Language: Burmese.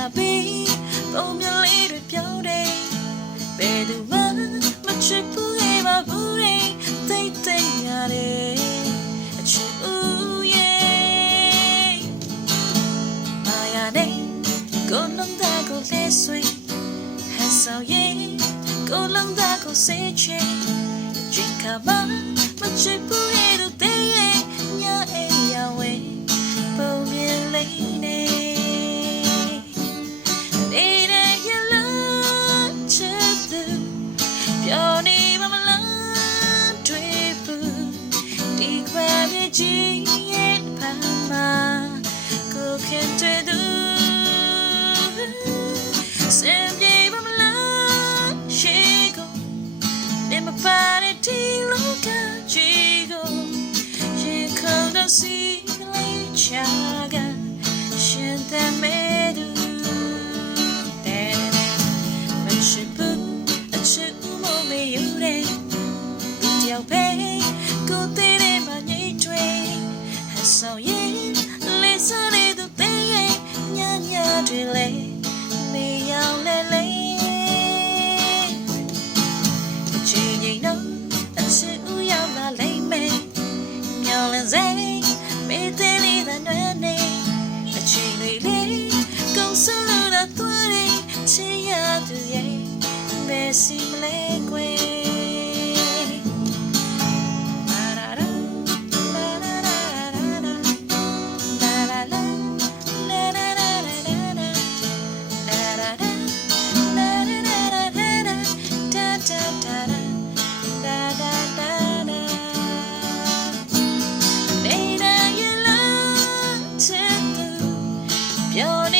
ပုံမြင်လေးတွေပြောင်းတယ်ဘယ်သူမှမချစ်ဘူးရဲ့ပါဘူးတဲ့တိတ်တိတ်ရတယ်အချစ်ဦးရဲ့မာယာနဲ့ကိုလုံးသားကိုလဲဆွေဟန်ဆောင်ရဲ့ကိုလုံးသားကိုစေချေကျင်ခါမမချစ်ဘူး ရဲ့ဖမ်းမှာကိုခင်တဲ့သူစင်ပြေမမလားရှိကိုနေမပါတဲ့ဒီလောကကြီးကိုရေခုန်တော့စီ sur la toile, si a tu ye, besim leque. Beauty.